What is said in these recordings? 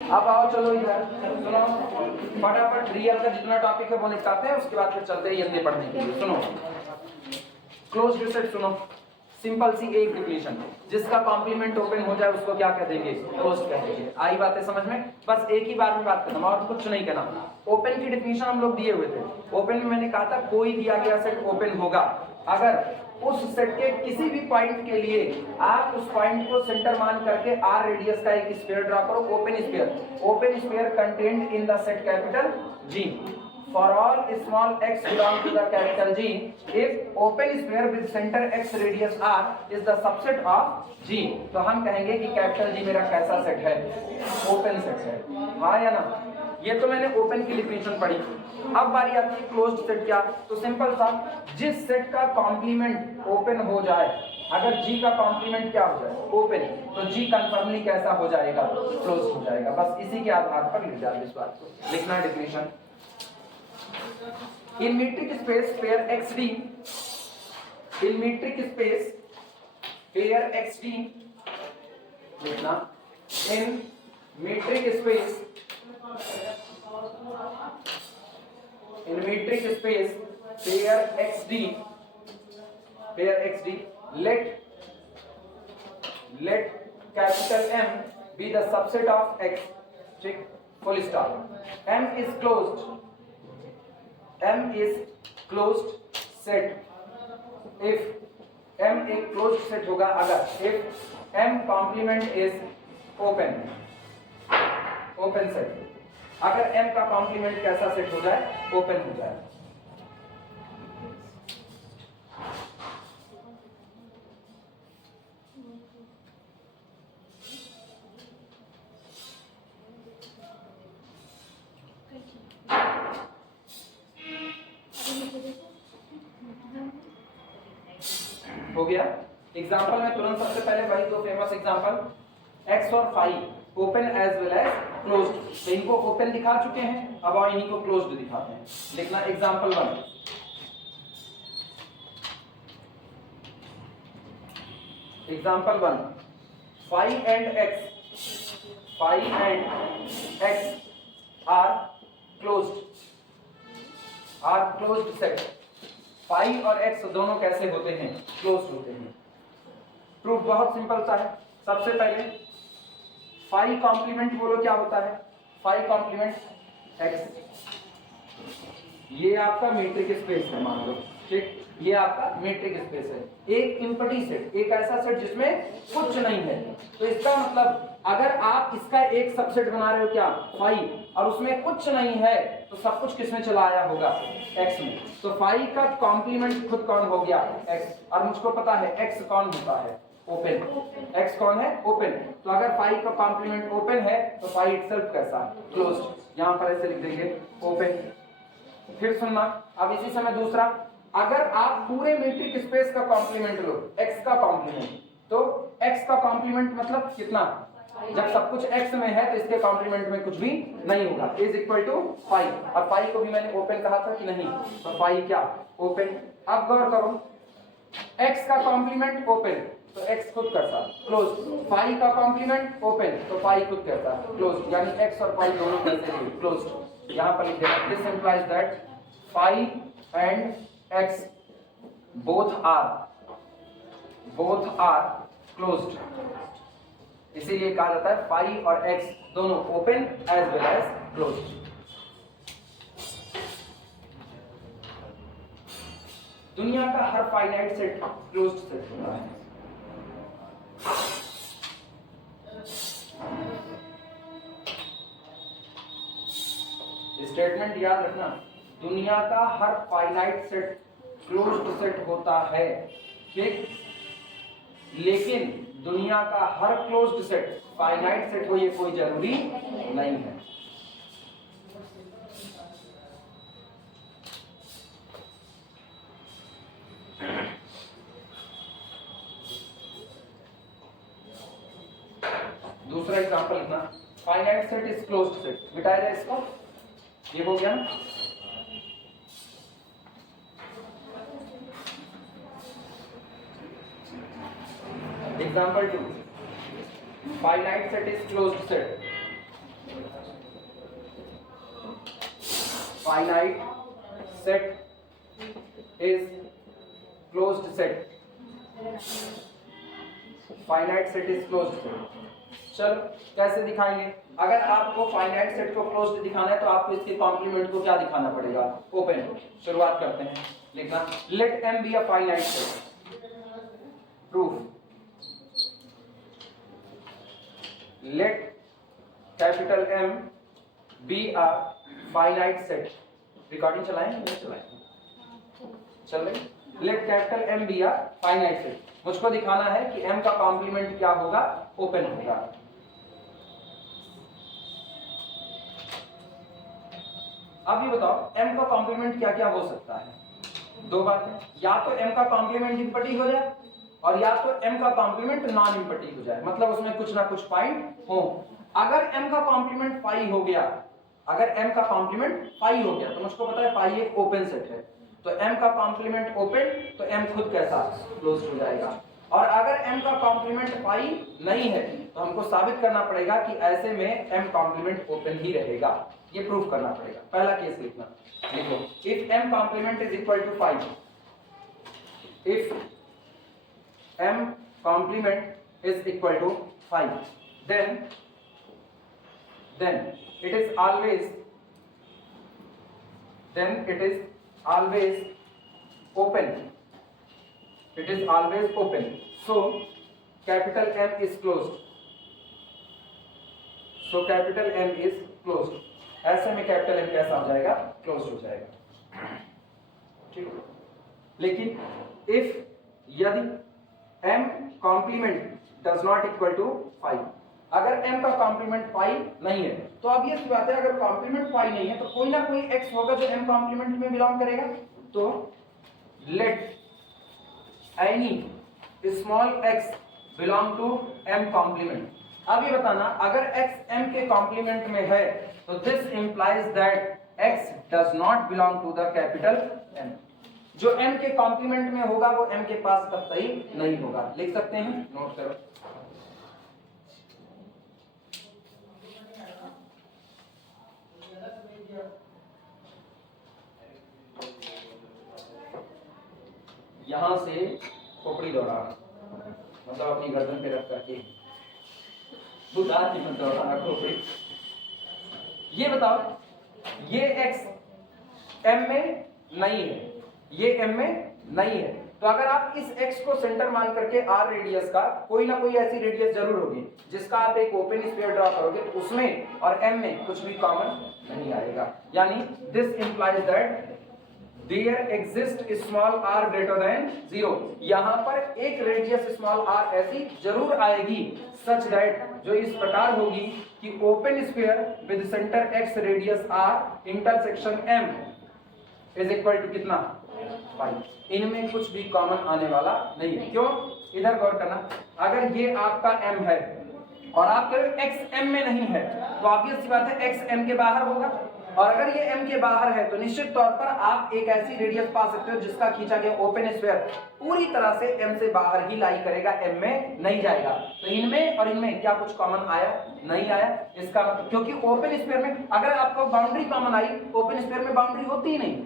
अब आओ चलो इधर सुनो, फटाफट रियल का जितना टॉपिक है वो निपटाते हैं, उसके बाद फिर चलते हैं हिंदी पढ़ने के लिए। सुनो क्लोज्ड सेट, सुनो सिंपल सी एक डिफिनेशन, जिसका कॉम्प्लीमेंट ओपन हो जाए उसको क्या कह देंगे? क्लोज्ड कह देंगे। आई बातें समझ में? बस एक ही बार में बात करना और कुछ नहीं करना। ओपन की डिफिनेशन हम लोग दिए हुए थे। ओपन में मैंने कहा था कोई दिया गया सेट ओपन होगा अगर उस सेट के किसी भी पॉइंट के लिए आप उस पॉइंट को सेंटर मान करके आर रेडियस का एक स्फीयर ड्रा करो। Open sphere contained in the set capital G for all small x belong to the capital G if open sphere with center x radius r is the subset of G। तो हम कहेंगे कि capital G मेरा कैसा set है? Open set है। हाँ या ना? ये तो मैंने ओपन की डिफिनेशन पढ़ी। अब बारी आती है क्लोज्ड सेट। क्या? तो सिंपल सा, जिस सेट का कॉम्प्लीमेंट ओपन हो जाए, अगर G का कॉम्प्लीमेंट क्या हो जाए? ओपन, तो G कंफर्मली कैसा हो जाएगा? क्लोज हो जाएगा। बस इसी के आधार पर लिख जाए इस बात को। लिखना definition. In metric space pair xd, in metric space pair xd लिखना, in metric space pair xd let capital M be the subset of x, ठीक, full stop। M is closed set if M एक closed set होगा अगर if M complement is open set। अगर M का complement कैसा set हो जाए? Open हो जाए। हो गया। एग्जांपल में तुरंत सबसे पहले वही दो फेमस एग्जांपल x और phi open as well as closed, तो इनको ओपन दिखा चुके हैं, अब और इन्हीं को क्लोज्ड दिखाते हैं। लिखना example 1, phi and x are closed set. Phi और x दोनों कैसे होते हैं? क्लोज्ड होते हैं। प्रूफ बहुत सिंपल सा है। सबसे पहले फाई कॉम्प्लीमेंट बोलो क्या होता है? फाई कॉम्प्लीमेंट x, ये आपका मीट्रिक स्पेस है मान लो, ठीक, ये आपका मीट्रिक स्पेस है। एक एम्प्टी सेट, एक ऐसा सेट जिसमें कुछ नहीं है, तो इसका मतलब अगर आप इसका एक सबसेट बना रहे हो क्या? फाई, और उसमें कुछ नहीं है, तो सब कुछ किसमें चला आया होगा? x में। तो फाई का कॉम्प्लीमेंट खुद कौन हो गया? x, और मुझको पता है x कौन होता है? ओपन। x कौन है? ओपन। तो अगर फाई का कॉम्प्लीमेंट ओपन है तो फाई इटसेल्फ कैसा? क्लोज्ड। यहां पर ऐसे लिख देंगे ओपन। फिर सुनना, अब इसी समय दूसरा, अगर आप पूरे मीट्रिक स्पेस का कॉम्प्लीमेंट लो, x का कॉम्प्लीमेंट, तो x का कॉम्प्लीमेंट मतलब कितना? जब सब कुछ x में है तो इसके कॉम्प्लीमेंट में कुछ भी नहीं होगा, इज इक्वल टू फाई। अब फाई को भी मैंने ओपन कहा था कि नहीं? तो फाई क्या? ओपन। अब गौर करो, x का कॉम्प्लीमेंट ओपन तो x खुद कैसा? क्लोज। फाई का कॉम्प्लीमेंट ओपन तो फाई खुद कैसा? क्लोज। यानी x और फाई दोनों कैसे? क्लोज। यहां पर लिख देना, this implies that phi and x both are closed। इसीलिए कहा जाता है फाई और x दोनों open as well as closed. दुनिया का हर फाइनाइट सेट क्लोज्ड सेट होता है। स्टेटमेंट याद रखना, दुनिया का हर फाइनाइट सेट क्लोज्ड सेट होता है, ठीक, लेकिन दुनिया का हर क्लोज्ड सेट फाइनाइट सेट हो ये कोई जरूरी नहीं है। दूसरा एग्जांपल लिखना, finite set is closed set. मिटाया जाए इसको, ये हो गया ना। Example 2, finite set is closed set finite set is closed set. Finite set is closed set. चलो कैसे दिखाएंगे? अगर आपको फाइनाइट सेट को क्लोज्ड दिखाना है तो आपको इसके कॉम्प्लीमेंट को क्या दिखाना पड़ेगा? ओपन। शुरुआत करते हैं, लिखना let m be a finite set. Proof let capital M be a finite set. Recording चलाएं? नहीं चलाएं, चल रही। Let capital M be a finite set. मुझको दिखाना है कि M का कॉम्प्लीमेंट क्या होगा? ओपन होगा। अब ये बताओ M का कॉम्प्लीमेंट क्या क्या हो सकता है? दो बातें, या तो M का कॉम्प्लीमेंट इम्पैटिक हो जाए और या तो M का कॉम्प्लीमेंट नॉन इम्पैटिक हो जाए, मतलब उसमें कुछ ना कुछ पॉइंट हो। अगर M का कॉम्प्लीमेंट पाई हो गया, अगर M का कॉम्प्लीमेंट पाई हो गया तो मुझको पता है पाई एक ओपन सेट है, तो M का कॉम्प्लीमेंट ओपन तो M खुद कैसा? क्लोज हो जाएगा। और अगर M का कॉम्प्लीमेंट पाई नहीं है तो हमको साबित करना पड़ेगा कि ऐसे में M कॉम्प्लीमेंट ओपन ही रहेगा। ये प्रूफ करना पड़ेगा। पहला केस लिखना, लिखो if M complement is equal to 5, if M complement is equal to 5, then it is always open. It is always open. So capital M is closed. So capital M is closed. ऐसे में capital M कैसा हो जाएगा? Close हो जाएगा। ठीक है। लेकिन यदि M complement does not equal to 5, अगर M का कॉम्प्लीमेंट 5 नहीं है तो अब ये सी बात है, अगर कॉम्प्लीमेंट 5 नहीं है तो कोई ना कोई x होगा जो M कॉम्प्लीमेंट में बिलोंग करेगा। तो let any small x belong to M complement. अब ये बताना अगर x M के कॉम्प्लीमेंट में है तो this implies that x does not belong to the capital M। जो M के कॉम्प्लीमेंट में होगा वो M के पास कतई नहीं होगा। लिख सकते हैं, नोट करो। यहां से खोपड़ी दौड़ाना, मतलब अपनी गर्दन पे रख करके बुधा की मत दौड़ाना खोपड़ी। ये बताओ ये x M में नहीं है, ये M में नहीं है, तो अगर आप इस x को सेंटर मान करके r रेडियस का कोई ना कोई ऐसी रेडियस जरूर होगी जिसका आप एक ओपन स्फीयर ड्रॉ करोगे तो उसमें और M में कुछ भी कॉमन नहीं आएगा। यानी this implies that there exist small r greater than 0। यहां पर एक रेडियस स्मॉल r ऐसी जरूर आएगी सच दैट जो इस प्रकार होगी कि open sphere with centre x radius r intersection M is equal to कितना? 5। इनमें कुछ भी कॉमन आने वाला नहीं है। क्यों? इधर गौर करना, अगर ये आपका M है और आप कह रहे हो x M में नहीं है तो ऑब्वियस सी बात है x M के बाहर होगा, और अगर ये M के बाहर है तो निश्चित तौर पर आप एक ऐसी रेडियस पा सकते हो जिसका खींचा गया ओपन स्फीयर पूरी तरह से M से बाहर ही लाई करेगा, M में नहीं जाएगा। तो इनमें और इनमें क्या कुछ कॉमन आया? नहीं आया। इसका क्योंकि ओपन स्फीयर में अगर आपको बाउंड्री कॉमन आई, ओपन स्फीयर में बाउंड्री होती ही नहीं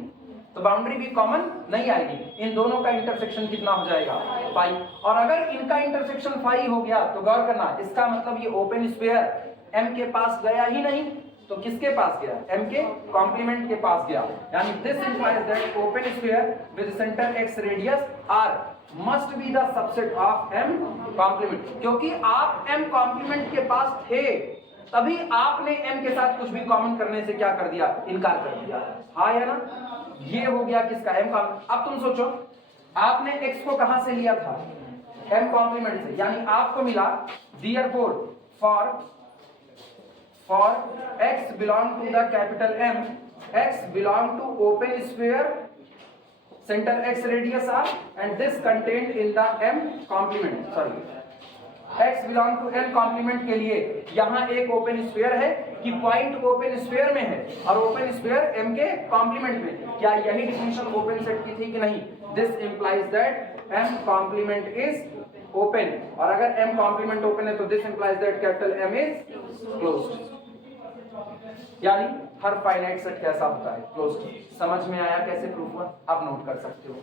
तो बाउंड्री भी कॉमन नहीं आएगी। इन दोनों का इंटरसेक्शन कितना हो जाएगा? 5। और अगर इनका इंटरसेक्शन 5 हो गया तो गौर करना, इसका मतलब ये ओपन स्फीयर M के पास गया ही नहीं तो किसके पास गया? M के कॉम्प्लीमेंट के पास गया। यानी this implies that open sphere with centre x radius r must be the subset of M complement. क्योंकि आप M कॉम्प्लीमेंट के पास थे तभी आपने M के साथ कुछ भी कॉमन करने से क्या कर दिया? इनकार कर दिया। हाँ या ना? ये हो गया किसका? M का। अब तुम सोचो आपने x को कहां से लिया था? M कॉम्प्लीमेंट से, यानी आपको मिला therefore for x belong to the capital M, x belong to open sphere center x radius r and this contained in the M complement। sorry, x belong to M complement के लिए यहाँ एक open sphere है कि point open sphere में है और open sphere M के कॉम्प्लीमेंट में। क्या यही डिफिनेशन ओपन सेट की थी कि नहीं? This implies that M complement is open, और अगर M कॉम्प्लीमेंट ओपन है तो this implies that capital M is closed. यानी हर फाइनाइट सेट कैसा होता है, क्लोज्ड। समझ में आया कैसे प्रूफ हुआ? आप नोट कर सकते हो।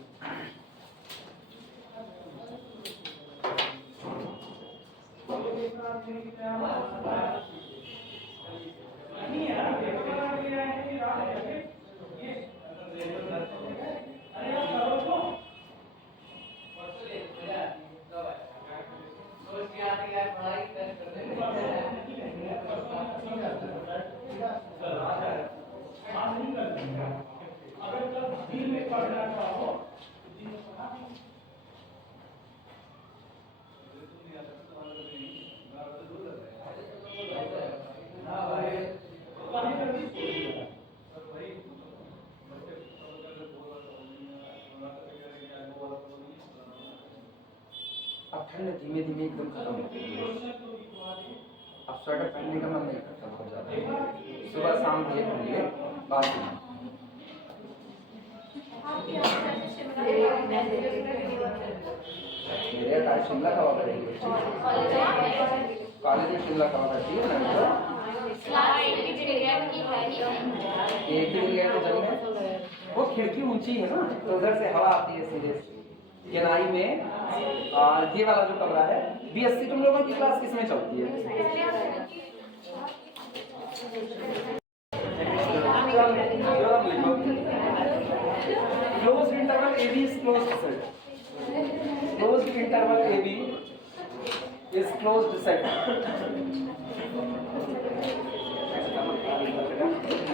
अब ठंड धीमे धीमे एकदम खत्म होती है। अब स्वेटर पहनने का मन नहीं करता बहुत ज्यादा। सुबह शाम ये पहनिए बाद में। मेरे आज शिमला कबाब करेंगे। कॉलेज में शिमला कबाब रहती है ना, एक ही गया तो जमीन वो खिड़की ऊंची है ना, तो उधर से हवा आती है सीधे। केनाई में ये वाला जो कमरा है, बीएससी तुम लोगों की क्लास किसमें चलती है? Closed interval AB is closed set. Closed interval AB is closed set.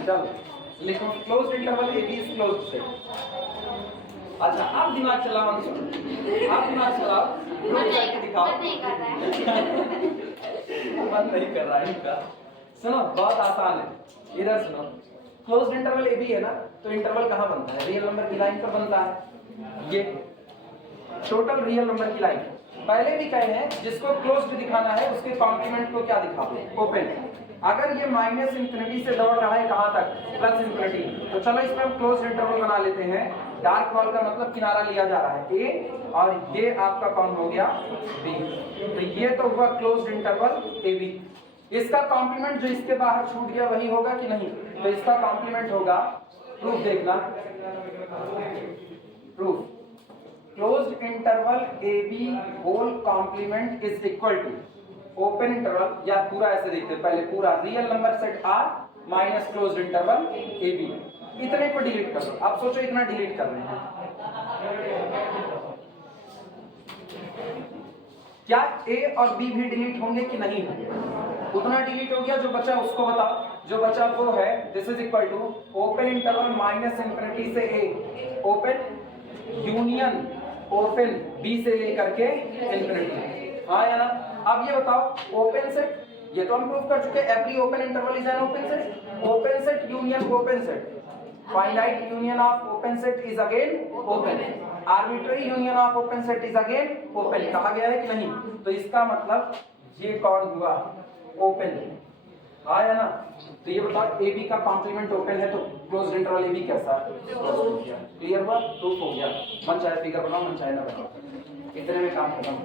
चलो लिखो closed interval AB is closed set. अच्छा आप दिमाग चलाओ, आप दिमाग चलाओ, प्रूफ करके दिखाओ। मन नहीं कर रहा है इनका। सुनो बहुत आसान है, इधर सुनो। क्लोज्ड इंटरवल AB है ना, तो इंटरवल कहाँ बनता है? रियल नंबर की लाइन पर बनता है। ये टोटल रियल नंबर की लाइन। पहले भी कहे हैं जिसको क्लोज्ड दिखाना है उसके कॉम्प्लीमेंट को क्या दिखाओ? ओपन। अगर ये माइनस इंफिनिटी से दौड़ रहा है कहां तक? Plus infinity. तो चलो इसमें हम क्लोज्ड इंटरवल बना लेते हैं। डार्क वॉल का मतलब किनारा लिया जा रहा है A और ये आपका कौन हो गया? B। तो ये तो हुआ क्लोज्ड इंटरवल AB। इसका कॉम्प्लीमेंट जो इसके बाहर छूट गया वही होगा कि नहीं? तो इसका कॉम्प्लीमेंट होगा, प्रूफ देखना, proof closed interval AB whole complement is equal to open interval, या पूरा ऐसे देखते हैं पहले, पूरा real number set R minus closed interval AB। इतने को डिलीट कर दो। आप सोचो इतना डिलीट कर रहे हैं, क्या A और B भी डिलीट होंगे कि नहीं होंगे? उतना डिलीट हो गया, जो बचा उसको बताओ। जो बचा वो है this is equal to open interval minus infinity से A, open union open B से लेकर के इंफिनिटी। हाँ या ना? अब ये बताओ ओपन सेट, ये तो हम प्रूव कर चुके, every open interval is an open set. Open set union open set, finite union of open set is again open, arbitrary union of open set is again open. कहा गया है कि नहीं? तो इसका मतलब ये कौन हुआ? ओपन। हाँ या ना? तो ये बताओ AB का कॉम्प्लीमेंट ओपन है तो क्लोज्ड इंटरवल AB कैसा है? क्लोज्ड हो गया। क्लियर हुआ? प्रूफ हो गया। मन चाहे फिगर बनाओ, मन चाहे ना बनाओ, इतने में काम खत्म।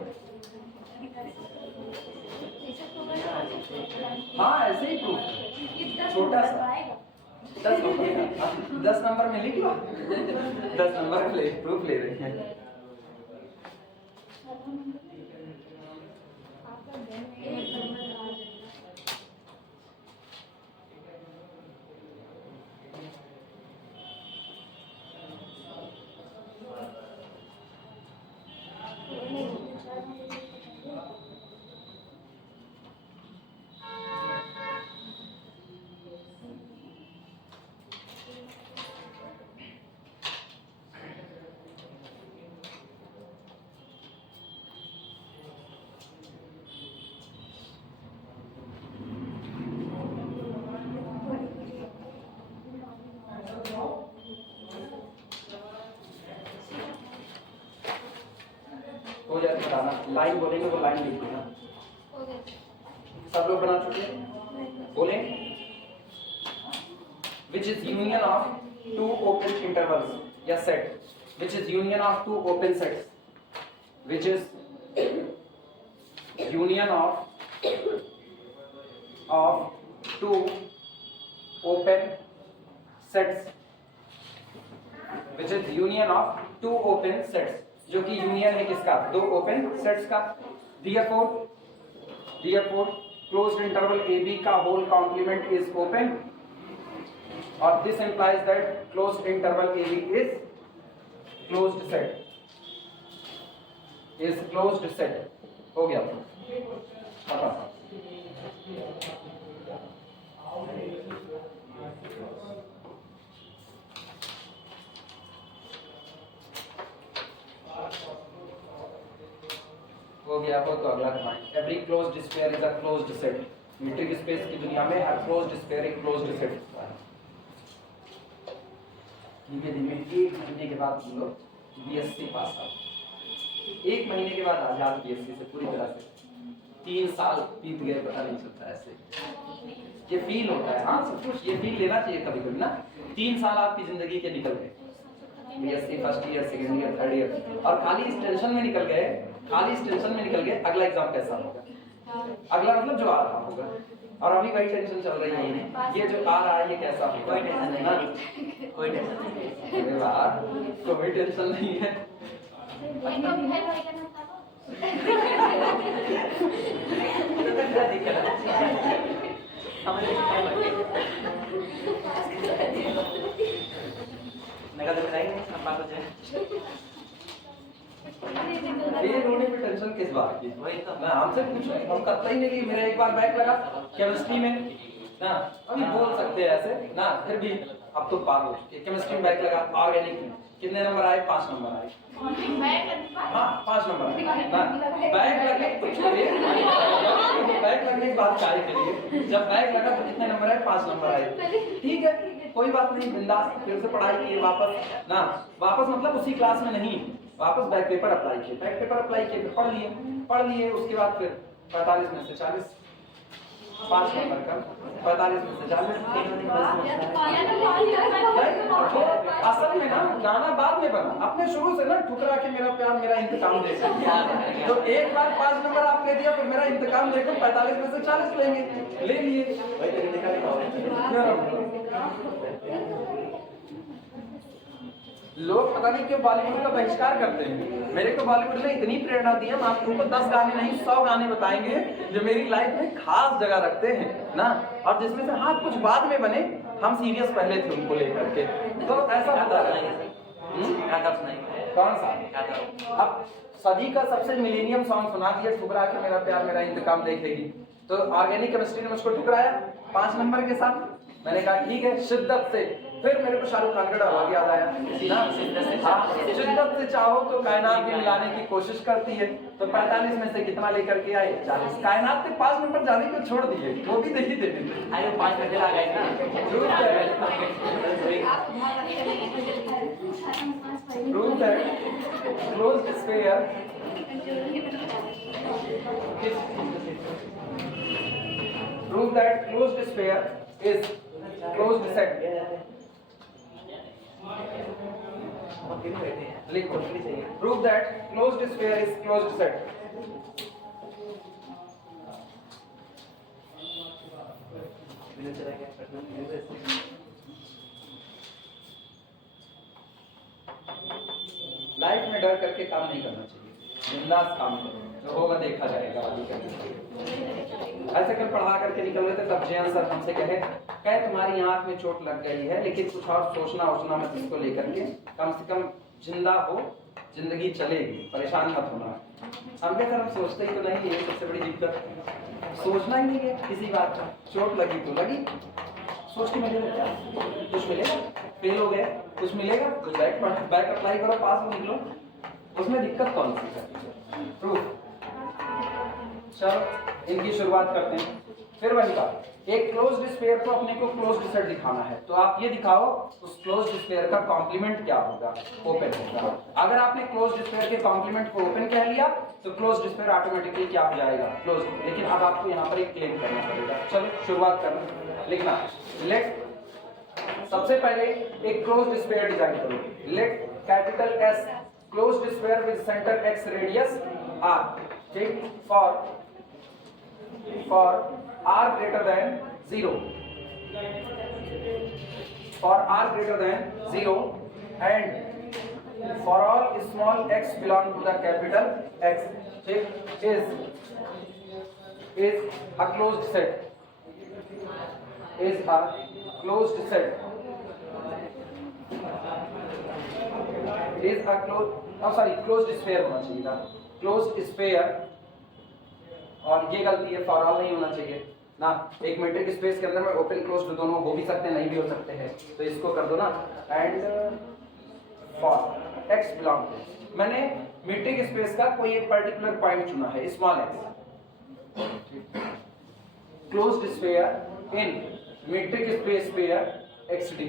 हाँ ऐसे ही प्रूफ, छोटा सा 10 नंबर में लिख लो। 10 नंबर में प्रूफ ले रहे हैं। हो जाए बताना, लाइन बोलेंगे वो लाइन लिख देना। सब लोग बना चुके हैं? बोले which is union of two open intervals या set, which is union of two open sets, which is union of two open sets which is union of two open sets, जो कि यूनियन है किसका, दो ओपन सेट्स का। therefore closed interval AB का whole complement is open, और this implies that closed interval AB is closed set, हो गया। हो गया हो तो अगला point, every closed sphere is a closed set. Metric space की दुनिया में हर क्लोज्ड स्फीयर एक क्लोज्ड सेट होता है। धीमे धीमे 1 महीने के बाद हम लोग बीएससी पास आउट, 1 महीने के बाद आजाद बीएससी से पूरी तरह से। 3 साल बीत गए पता नहीं चलता, ऐसे ये फील होता है। हाँ सब कुछ ये फील लेना चाहिए कभी कभी ना। 3 साल आपकी जिंदगी के निकल गए, BSc first year, second year, third year, और खाली इस टेंशन में निकल गए, अगला एग्जाम कैसा होगा, अगला मतलब जो आ रहा होगा, और अभी वही टेंशन चल रही है, ये जो आ रहा है ये कैसा होगा। कोई टेंशन नहीं है, कोई टेंशन नहीं है। ये रोने पे टेंशन किस बात की, वही तो मैं हमसे पूछ रहा हूँ, हम करता ही नहीं। मेरा एक बार बैक लगा केमिस्ट्री में ना, अभी बोल सकते हैं ऐसे ना, फिर भी अब तो पार हो चुके। केमिस्ट्री में बैक लगा, ऑर्गेनिक में कितने नंबर आए, 5 नंबर आए। हाँ 5 नंबर आए ना। बैक लगने तो छोड़िए, बैक लगने की बात कार्य करिए। जब बैक लगा तो कितने नंबर आए, 5 नंबर आए। ठीक है कोई बात नहीं, बिंदास फिर से पढ़ाई किए वापस ना, वापस मतलब उसी क्लास में नहीं, वापस बैक पेपर अप्लाई किए, बैक पेपर अप्लाई किए, फिर पढ़ लिए। उसके बाद फिर 45 में से 40, 5 नंबर का 45 में से 40। असल में ना गाना बाद में बना, आपने शुरू से ना ठुकरा के मेरा प्यार मेरा इंतकाम देखा, तो एक बार 5 नंबर आपने दिया, फिर मेरा इंतकाम देखो 45 में से 40 लेंगे, ले लिए। लोग पता नहीं क्यों बॉलीवुड का बहिष्कार करते हैं। मेरे को बॉलीवुड ने इतनी प्रेरणा दी है, हम आप तुमको 10 गाने नहीं 100 गाने बताएंगे जो मेरी लाइफ में खास जगह रखते हैं ना, और जिसमें से हाँ कुछ बाद में बने, हम सीरियस पहले थे उनको लेकर के, तो ऐसा होता है। कौन सा? अब सदी का सबसे मिलेनियम सॉन्ग सुना दिया, ठुकरा के मेरा प्यार मेरा इंतकाम देखेगी। तो ऑर्गेनिक केमिस्ट्री ने मुझको ठुकराया 5 नंबर के साथ। मैंने कहा ठीक है शिद्दत से, फिर मेरे को शाहरुख खान का डायलॉग याद आया ना, शिद्दत से चाहो तो कायनात भी मिलाने की कोशिश करती है। तो 45 में से कितना लेकर के आए, 40। कायनात ने 5 नंबर जाने को छोड़ दिए, वो भी नहीं देते थे। 5 घंटे आ गए ना। Prove that closed sphere is closed set. लिखो, prove that closed sphere is closed set. Life में डर करके काम नहीं करना चाहिए, बिंदास काम करो, जो होगा देखा जाएगा। ऐसे कल पढ़ा करके निकल रहे थे, तब जयंत सर हमसे कहे तुम्हारी आंख में चोट लग गई है, लेकिन कुछ और सोचना मत इसको लेकर के, कम से कम जिंदा हो, जिंदगी चलेगी, परेशान मत होना। हम क्या हम सोचते ही तो नहीं, ये सबसे बड़ी दिक्कत, सोचना ही नहीं है किसी बात का। चोट लगी तो लगी, सोच के मिलेगा क्या, कुछ मिलेगा? फेल हो गए कुछ मिलेगा? कुछ बैक अप्लाई करो, पास में निकलो, उसमें दिक्कत कौन सी है? प्रूफ। चलो इनकी शुरुआत करते हैं। फिर वही बात, एक क्लोज्ड स्फीयर को अपने को क्लोज्ड सेट दिखाना है, तो आप ये दिखाओ उस क्लोज्ड स्फीयर का कॉम्प्लीमेंट क्या होगा, ओपन होगा। अगर आपने क्लोज्ड स्फीयर के कॉम्प्लीमेंट को ओपन कह लिया तो क्लोज्ड स्फीयर ऑटोमेटिकली क्या हो जाएगा, क्लोज्ड। लेकिन अब आपको यहाँ पर एक क्लेम करना पड़ेगा। चलो शुरुआत करना, लिखना। लेट, सबसे पहले एक क्लोज्ड स्फीयर डिजाइन करो। Let capital S closed sphere with centre x radius r, ठीक, for r greater than 0, for r greater than 0 and for all small x belong to the capital X is a closed set, is a closed set, is a closed sphere होना चाहिए था, closed sphere, और ये गलती है, for all नहीं होना चाहिए ना। एक मीट्रिक स्पेस के अंदर में ओपन क्लोज्ड दोनों हो भी सकते हैं, नहीं भी हो सकते हैं, तो इसको कर दो ना, and for x belong to, मैंने मीट्रिक स्पेस का कोई एक पर्टिकुलर पॉइंट चुना है, small x, closed sphere in metric space pair xd।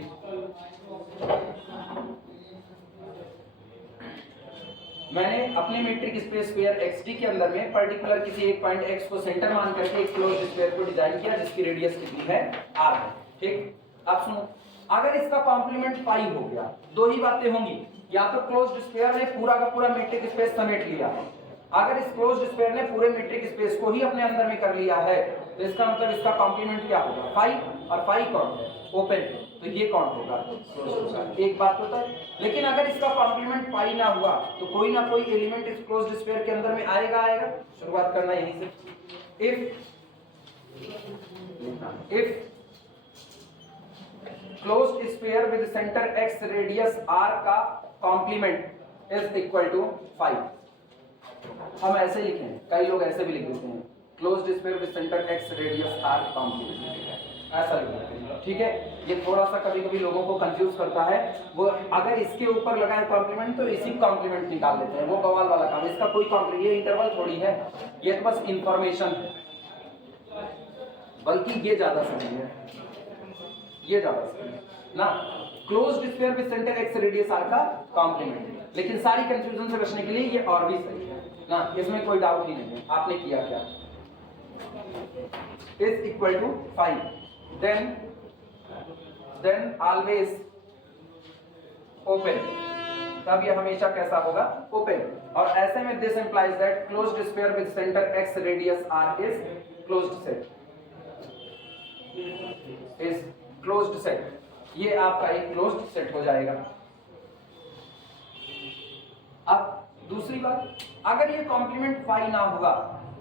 मैंने अपने मीट्रिक स्पेस पेयर xd के अंदर में पर्टिकुलर किसी एक पॉइंट x को सेंटर मान करके एक क्लोज्ड स्फीयर को डिजाइन किया जिसकी रेडियस कितनी है r है। ठीक, अब सुनो, अगर इसका कॉम्प्लीमेंट पाई हो गया, दो ही बातें होंगी, या तो क्लोज्ड स्फीयर ने पूरा का पूरा मीट्रिक स्पेस समेट लिया, अगर इस क्लोज्ड स्फीयर ने पूरे मीट्रिक स्पेस को ही अपने अंदर में कर लिया है, तो इसका मतलब इसका कॉम्प्लीमेंट क्या होगा, पाई, और पाई कौन है, ओपन, तो ये कौन होगा, क्लोज्ड होगा। एक बात होता है, लेकिन अगर इसका कॉम्प्लीमेंट पाई ना हुआ तो कोई ना कोई एलिमेंट इस क्लोज्ड स्फीयर के अंदर में आएगा। शुरुआत करना यहीं से, if closed sphere with centre x radius r का कॉम्प्लीमेंट इज इक्वल टू 5, हम ऐसे लिखें, कई लोग ऐसे भी लिख देते हैं, closed sphere with centre x radius r complement, ऐसा लिख देते हैं। ठीक है, ये थोड़ा सा कभी कभी लोगों को कंफ्यूज करता है, वो अगर इसके ऊपर लगाए कॉम्प्लीमेंट तो इसी कॉम्प्लीमेंट निकाल लेते हैं, वो बवाल वाला काम, इसका कोई कॉम्प्लीमेंट, ये इंटरवल थोड़ी है, ये तो बस इंफॉर्मेशन है, बल्कि ये ज्यादा सही है, ये ज्यादा सही है ना, closed sphere with centre x radius r का कॉम्प्लीमेंट। लेकिन सारी कंफ्यूजन से बचने के लिए ये और भी सही है ना, इसमें कोई डाउट ही नहीं है। आपने किया क्या, is equal to 5, then always open, तब ये हमेशा कैसा होगा, ओपन, और ऐसे में this implies that closed sphere with centre x radius r is closed set, is closed set, ये आपका एक क्लोज्ड सेट हो जाएगा। अब दूसरी बात, अगर ये कॉम्प्लीमेंट फाई ना होगा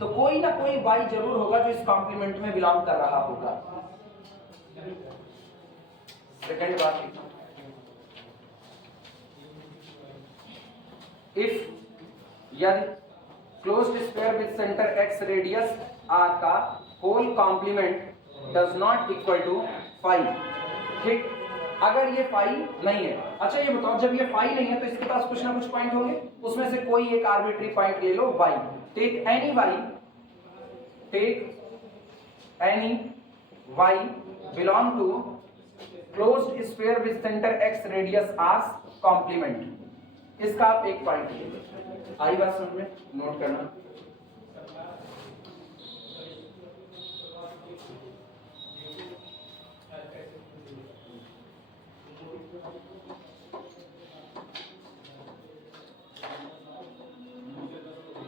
तो कोई ना कोई y जरूर होगा जो इस कॉम्प्लीमेंट में बिलोंग कर रहा होगा। सेकंड बात, इफ यदि closed sphere with centre x radius r का whole complement does not equal to 5, ठीक, अगर ये फाई नहीं है, अच्छा ये बताओ, जब ये फाई नहीं है तो इसके पास कुछ ना कुछ पॉइंट होंगे, उसमें से कोई एक आर्बिट्री पॉइंट ले लो y, take any y belong to closed sphere with centre x radius r complement, इसका आप एक पॉइंट ले लो। आई बात समझ में, नोट करना,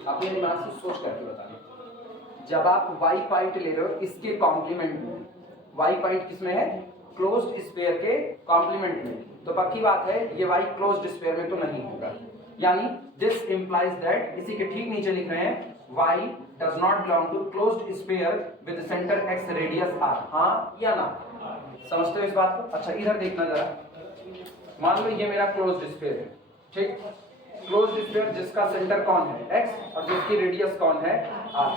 अपने दिमाग से सोच करके बताना, जब आप y पॉइंट ले रहे हो इसके कॉम्प्लीमेंट में, y पॉइंट किसमें है, क्लोज्ड स्फीयर के कॉम्प्लीमेंट में, तो पक्की बात है ये y क्लोज्ड स्फीयर में तो नहीं होगा, यानी दिस इंप्लाइज दैट, इसी के ठीक नीचे लिख रहे हैं y does not belong to closed sphere with centre x radius r, हाँ या ना, समझते हो इस बात को। अच्छा इधर देखना जरा, मान लो ये मेरा क्लोज्ड स्फीयर है, ठीक, क्लोज्ड स्फीयर जिसका सेंटर कौन है x और जिसकी रेडियस कौन है r,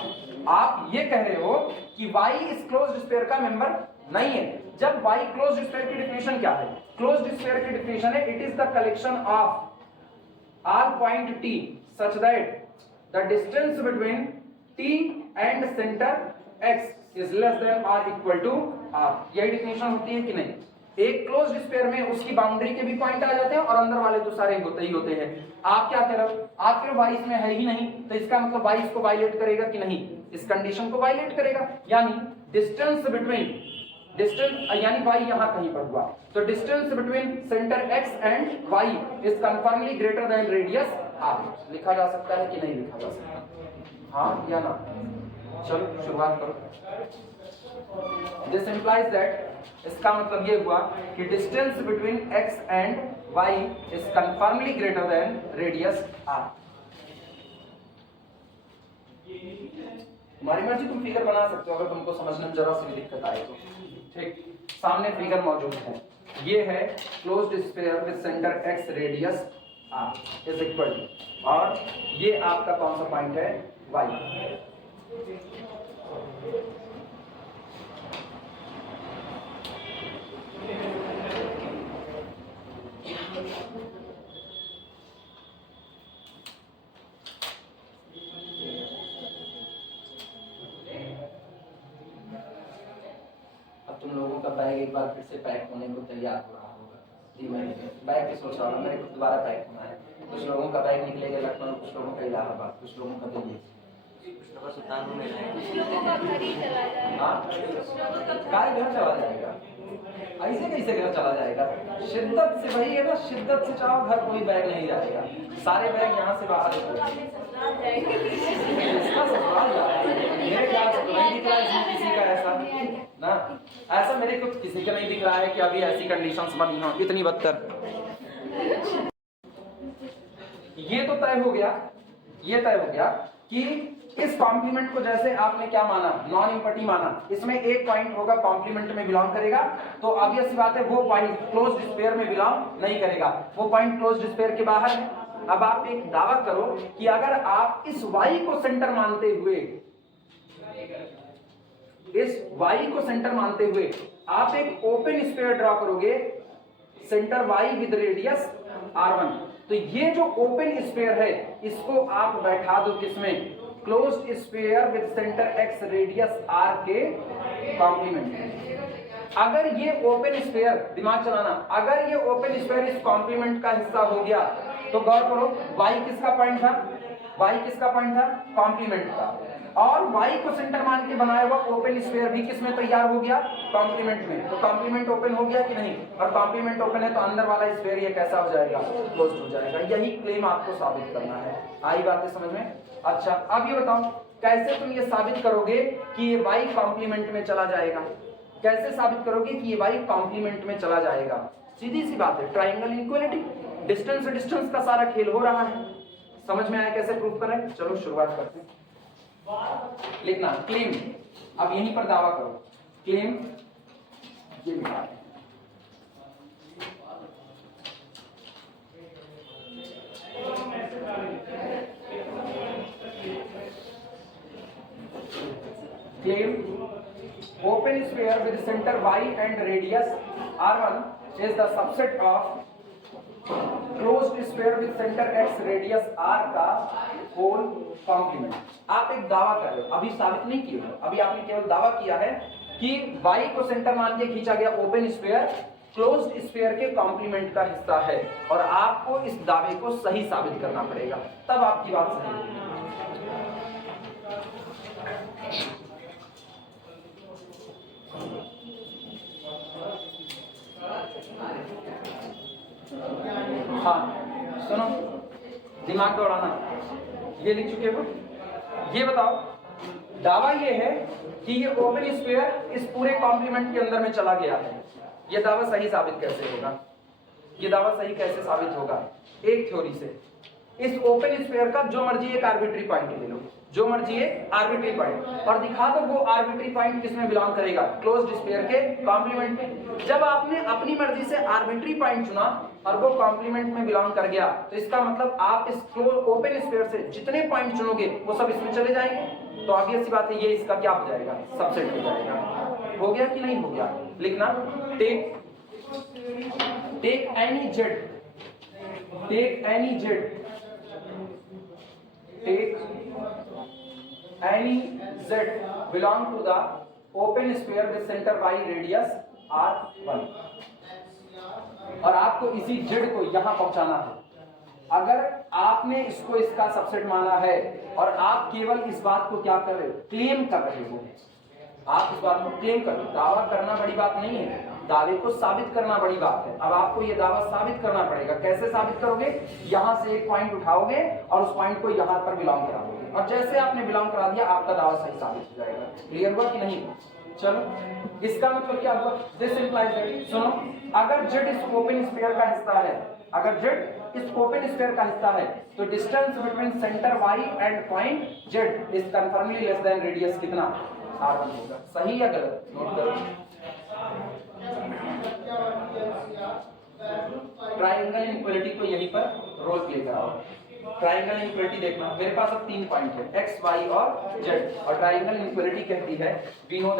आप ये कह रहे हो कि y इस क्लोज्ड स्फीयर का मेंबर नहीं है, जब y क्लोज्ड स्फीयर की डेफिनेशन क्या है, क्लोज्ड स्फीयर की डेफिनेशन है it is the collection of all point t such that the distance between t and center x is less than or equal to r, यही definition होती है कि नहीं। एक क्लोज्ड स्फीयर में उसकी बाउंड्री के भी पॉइंट आ जाते हैं और अंदर वाले तो सारे होते ही होते हैं। आप क्या कह रहे हो, आप कह रहे हो y इसमें है ही नहीं, तो इसका मतलब y इसको वायलेट करेगा कि नहीं, इस कंडीशन को वायलेट करेगा, यानी डिस्टेंस बिटवीन, डिस्टेंस यानी y यहां कहीं पर हुआ, तो distance between centre x and y is कंफर्मली greater than radius r, लिखा जा सकता है कि नहीं लिखा जा सकता, हाँ या ना। चलो शुरुआत करो। दिस इंप्लाइज दैट इसका मतलब ये हुआ कि distance between x and y is confirmly greater than radius r। तुम्हारी मर्जी, तुम फिगर बना सकते हो अगर तुमको समझने में जरा सी भी दिक्कत आए तो। ठीक, सामने फिगर मौजूद है, ये है closed sphere with centre x radius r is equal to, और ये आपका कौन सा पॉइंट है, y। अब तुम लोगों का बैग एक बार फिर से पैक होने को तैयार हो रहा होगा। जी मैं बैग की सोच रहा हूँ, मेरे को दोबारा पैक होना है। कुछ लोगों का बैग निकलेगा लखनऊ, कुछ लोगों का इलाहाबाद, कुछ लोगों का दिल्ली, कुछ लोगों का सुल्तानपुर में जाएगा। हाँ, घर चला जाएगा, ऐसे कैसे घर चला जाएगा? शिद्दत से, वही है ना, शिद्दत से चाहो घर कोई बैग नहीं जाएगा, सारे बैग यहाँ से बाहर मेरे ख्याल से नहीं दिख रहा है किसी का ऐसा ना, ऐसा मेरे को किसी का नहीं दिख रहा है कि अभी ऐसी कंडीशंस बनी हो इतनी बदतर। ये तो तय हो गया, ये तय हो गया कि इस कॉम्प्लीमेंट को जैसे आपने क्या माना, नॉन इम्पटी माना, इसमें एक पॉइंट होगा कॉम्प्लीमेंट में बिलोंग करेगा, तो ऑब्वियस सी बात है वो पॉइंट क्लोज्ड स्फीयर में बिलोंग नहीं करेगा, वो पॉइंट क्लोज्ड स्फीयर के बाहर है। अब आप एक दावा करो कि अगर आप इस y को सेंटर मानते हुए, इस y को सेंटर मानते हुए आप एक ओपन स्फीयर ड्रॉ करोगे centre y with radius r1, तो ये जो ओपन स्फीयर है इसको आप बैठा दो किसमें, closed sphere with centre x radius r के कॉम्प्लीमेंट में। अगर ये ओपन स्फीयर, दिमाग चलाना, अगर ये ओपन स्फीयर इस कॉम्प्लीमेंट का हिस्सा हो गया तो गौर करो y किसका पॉइंट था, y किसका पॉइंट था, कॉम्प्लीमेंट का, और y को सेंटर मान के बनाया हुआ ओपन स्फीयर भी किसमें तैयार हो गया, कॉम्प्लीमेंट में। तो कॉम्प्लीमेंट ओपन हो गया कि नहीं, और कॉम्प्लीमेंट ओपन है तो अंदर वाला स्फीयर ये कैसा हो जाएगा, क्लोज हो जाएगा। यही क्लेम आपको साबित करना है। आई बातें समझ में? अच्छा, अब ये बताओ कैसे तुम ये साबित करोगे कि ये y कॉम्प्लीमेंट में चला जाएगा, कैसे साबित करोगे कि ये y कॉम्प्लीमेंट में चला जाएगा? सीधी सी बात है, ट्रायंगल इक्वलिटी, डिस्टेंस से डिस्टेंस का सारा खेल हो रहा है। समझ में आया कैसे प्रूफ करें? चलो शुरुआत करते हैं। लिखना क्लेम, अब यहीं पर दावा करो, क्लेम ये लिखा है। Claim open sphere with center y and radius r1 is the subset of closed sphere with center x radius r का whole complement। आप एक दावा कर रहे हो, अभी साबित नहीं किए हो, अभी आपने केवल दावा किया है कि y को सेंटर मान के खींचा गया ओपन स्फीयर क्लोज्ड स्फीयर के कॉम्प्लीमेंट का हिस्सा है, और आपको इस दावे को सही साबित करना पड़ेगा, तब आपकी बात सही होगी। हाँ सुनो, दिमाग दौड़ाना, ये लिख चुके हो? ये बताओ, दावा ये है कि ये ओपन स्फीयर इस पूरे कॉम्प्लीमेंट के अंदर में चला गया है। ये दावा सही साबित कैसे होगा? ये दावा सही कैसे साबित होगा? एक थ्योरी से, इस ओपन स्फीयर का जो मर्जी एक आर्बिट्री पॉइंट ले लो, जो मर्जी एक आर्बिट्री पॉइंट, और दिखा दो वो आर्बिट्री पॉइंट किसमें बिलोंग करेगा, क्लोज्ड स्फीयर के कॉम्प्लीमेंट में। जब आपने अपनी मर्जी से आर्बिट्री पॉइंट चुना और वो कॉम्प्लीमेंट में बिलोंग कर गया, तो इसका मतलब आप इस ओपन स्फीयर से जितने पॉइंट चुनोगे वो सब इसमें चले जाएंगे। तो ऑब्वियस सी बात है, ये इसका क्या हो जाएगा, सबसेट हो जाएगा। हो गया कि नहीं हो गया? लिखना, take any z, take any z, take any z belong to the open sphere with center y radius r1, और आपको इसी z को यहां पहुंचाना है। अगर आपने इसको इसका सबसेट माना है और आप केवल इस बात को क्या कर रहे हो, क्लेम कर रहे हो, आप इस बात को क्लेम कर रहे हो। दावा करना बड़ी बात नहीं है, दावे को साबित करना बड़ी बात है। अब आपको ये दावा साबित करना पड़ेगा। कैसे साबित करोगे? यहां से एक पॉइंट उठाओगे और उस पॉइंट को यहां पर बिलोंग कराओगे, और जैसे आपने बिलोंग करा दिया आपका दावा सही साबित हो जाएगा। क्लियर हुआ कि नहीं? चलो इसका मतलब क्या हुआ, दिस इंप्लाइज दैट, सुनो, अगर z इस ओपन स्फीयर का हिस्सा है, अगर z इस ओपन स्फीयर का हिस्सा है, तो distance between centre y and point z is confirmly less than radius कितना, r1 होगा। सही या गलत, नोट करो। ट्रायंगल इनइक्वालिटी को यहीं पर रोल प्ले कराओ। ट्रायंगल इनइक्वालिटी देखना, मेरे पास अब 3 पॉइंट है, x, y और z, और ट्रायंगल इनइक्वालिटी कहती है, we know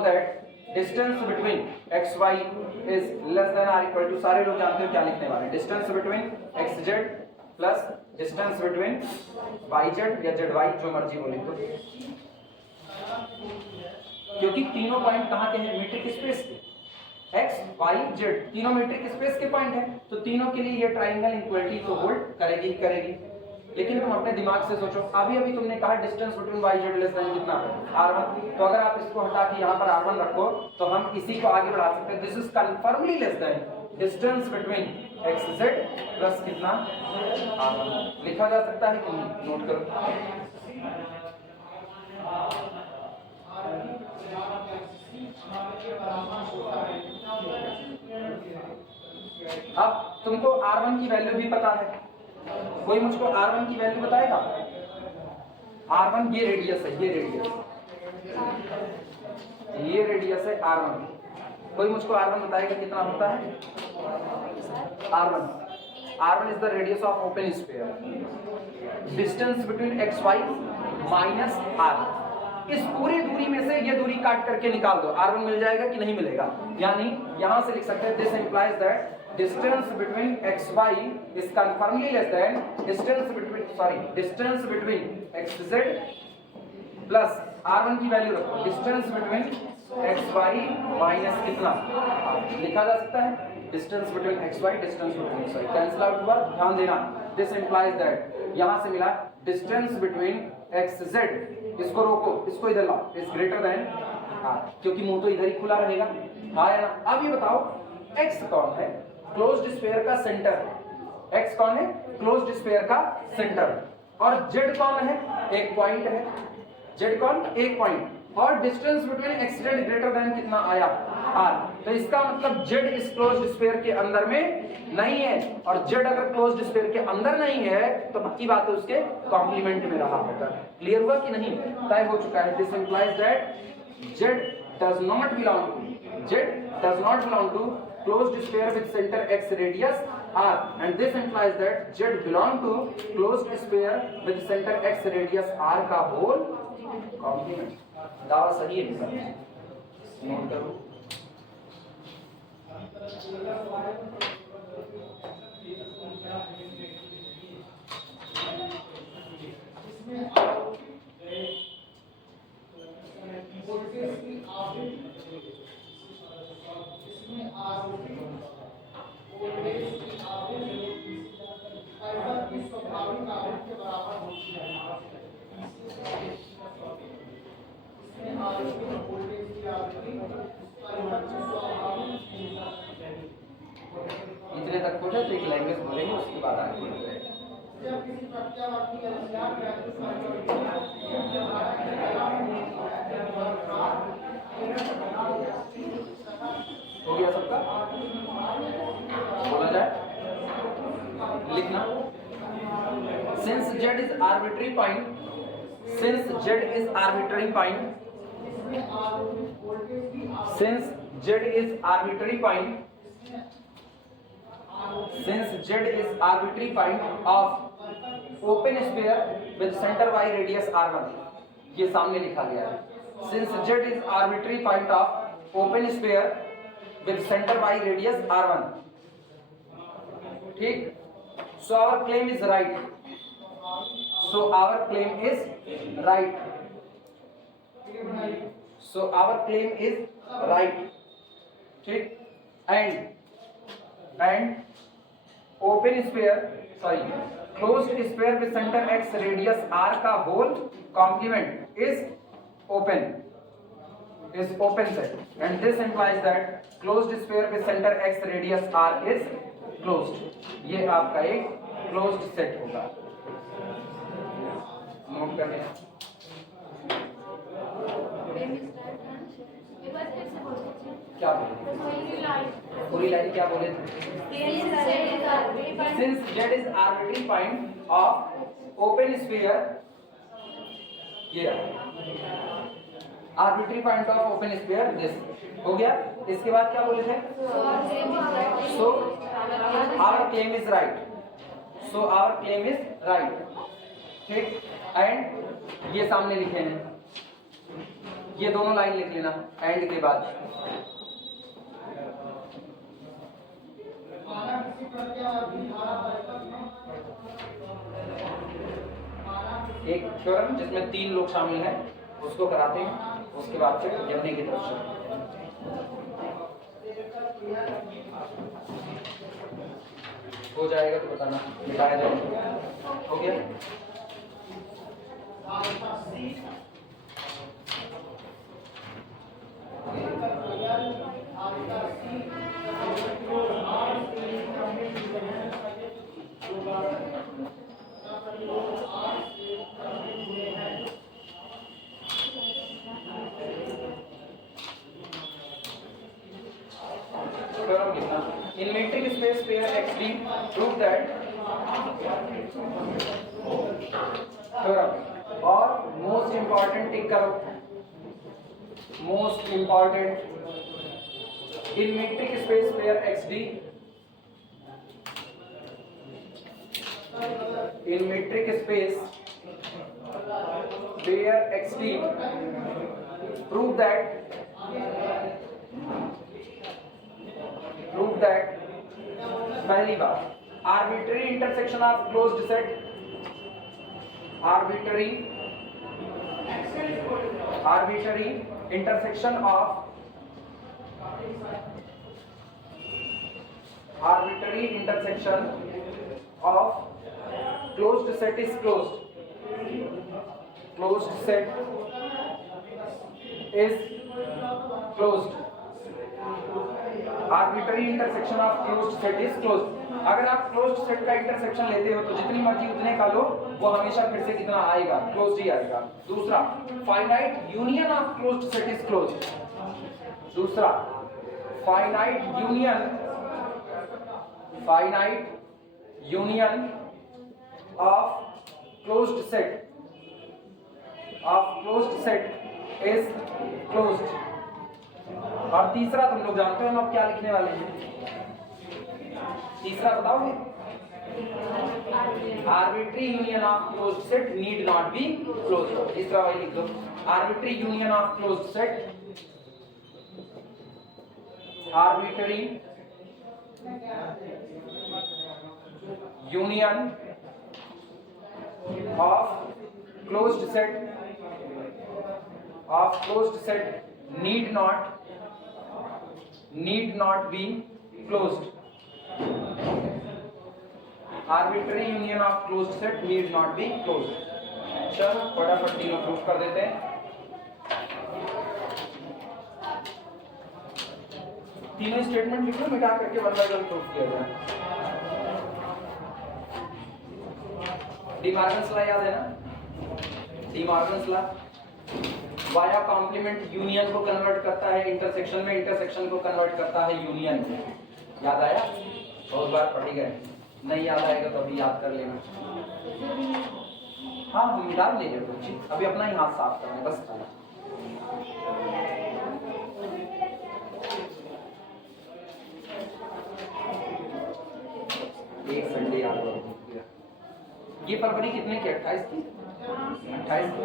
that distance between x, y is less than or equal to, सारे लोग जानते हो क्या लिखने वाले हैं, distance between x, z plus distance between y, z या z, y जो मर्जी बोले तो, क्योंकि तीनों पॉइंट कहाँ के हैं, मीट्रिक स्पेस के, x, y, z तीनों मीट्रिक स्पेस के पॉइंट हैं, तो तीनों के लिए ये ट्रायंगल इक्वालिटी तो होल्ड करेगी ही करेगी। लेकिन तुम अपने दिमाग से सोचो, अभी अभी तुमने कहा distance between y, z less than कितना है, r1, तो अगर आप इसको हटा के यहाँ पर r1 रखो तो हम इसी को आगे बढ़ा सकते हैं, this is confirmly less than distance between x, z plus कितना, r1, लिखा जा सकता है कि नहीं, नोट करो। अब तुमको r1 की वैल्यू भी पता है, कोई मुझको r1 की वैल्यू बताएगा, r1 ये रेडियस है, ये रेडियस है r1, कोई मुझको r1 बताएगा कितना होता है, r1 is the radius of open sphere, distance between x, y minus r, इस पूरी दूरी में से ये दूरी काट करके निकाल दो, r1 मिल जाएगा कि नहीं मिलेगा, यानी यहां से लिख सकते हैं, this implies that distance between x, y is confirmly less than distance between x, z plus r1 की वैल्यू रखो, distance between x, y minus कितना, लिखा जा सकता है distance between x, y, distance between x, y cancel out हुआ, ध्यान देना, दिस इंप्लाइज दैट यहां से मिला डिस्टेंस बिटवीन x, z, इसको रोको, इसको इधर लाओ, इज ग्रेटर देन r, क्योंकि मुंह तो इधर ही खुला रहेगा, हाँ है ना। अब ये बताओ x कौन है, क्लोज्ड स्फीयर का सेंटर, x कौन है, क्लोज्ड स्फीयर का सेंटर, और z कौन है, एक पॉइंट है, z कौन, एक पॉइंट, और distance between x, z greater than कितना आया, r, तो इसका मतलब z इस क्लोज्ड स्फीयर के अंदर में नहीं है, और z अगर क्लोज्ड स्फीयर के अंदर नहीं है तो पक्की बात है उसके कॉम्प्लीमेंट में रहा होगा। क्लियर हुआ कि नहीं, तय हो चुका है। This implies that z does not belong to closed sphere with center x radius r, and this implies that z belong to closed sphere with center x radius r का whole complement। दावा सही है sir, note करो। इतने तक पहुंचा तो एक लैंग्वेज बोलेंगे, उसके बाद आगे बढ़ेंगे। हो गया सबका, बोला जाए, लिखना, since z is arbitrary point, since z is arbitrary point of open sphere with center y radius r1, ये सामने लिखा गया है, since z is arbitrary point of open sphere with center y radius r1, ठीक, so our claim is right, ठीक, and open sphere, closed sphere with center x radius r का whole complement is open set, and this implies that closed sphere with center x radius r is closed, ये आपका एक closed set होगा। Note कर लेना। क्या बोले पूरी लाइन क्या बोले थे? Since z is arbitrary point of open sphere, ये arbitrary point of open sphere this हो गया। इसके बाद क्या बोले थे? So our claim is right, so our claim is right, ठीक। एंड ये सामने लिखे हैं, ये दोनों लाइन लिख लेना एंड के बाद। एक थ्योरम जिसमें 3 लोग शामिल हैं उसको कराते हैं, उसके बाद फिर गिनने की तरफ से हो जाएगा तो बताना, मिटाया जाएगा। हो गया? In metric space pair XD, prove that theorem और most important टिक करो, most important in metric space pair XD, in metric space pair XD, prove that पहली बात arbitrary intersection of closed set, arbitrary intersection of closed set is closed set is closed, arbitrary intersection of closed set is closed. अगर आप closed set का intersection लेते हो तो जितनी मर्जी उतने का लो, वो हमेशा फिर से कितना आएगा? क्लोज्ड ही आएगा। दूसरा, finite union of closed set is closed. दूसरा, finite union of closed set is closed. और तीसरा तुम लोग जानते हो हम अब क्या लिखने वाले हैं? तीसरा बताओगे? Arbitrary union of closed set need not be closed. तीसरा वही लिख दो, arbitrary union of closed set, arbitrary union of closed set need not be closed, arbitrary union of closed set need not be closed। चलो फटाफट तीनों proof कर देते हैं। तीनों स्टेटमेंट लिखो, मिटा करके वन बाय वन प्रूफ किया जाए। डी मॉर्गन्स लॉ याद है ना? De Morgan's law via complement union को कन्वर्ट करता है इंटरसेक्शन में, इंटरसेक्शन को कन्वर्ट करता है यूनियन में। याद आया? बहुत बार पढ़ी गए, नहीं याद आएगा तो अभी याद कर लेना। हाँ हम डाल लेंगे कुछ, अभी अपना ही हाथ साफ करना है बस। एक संडे याद रखो। ये फरवरी कितने की? 28 की। 28 की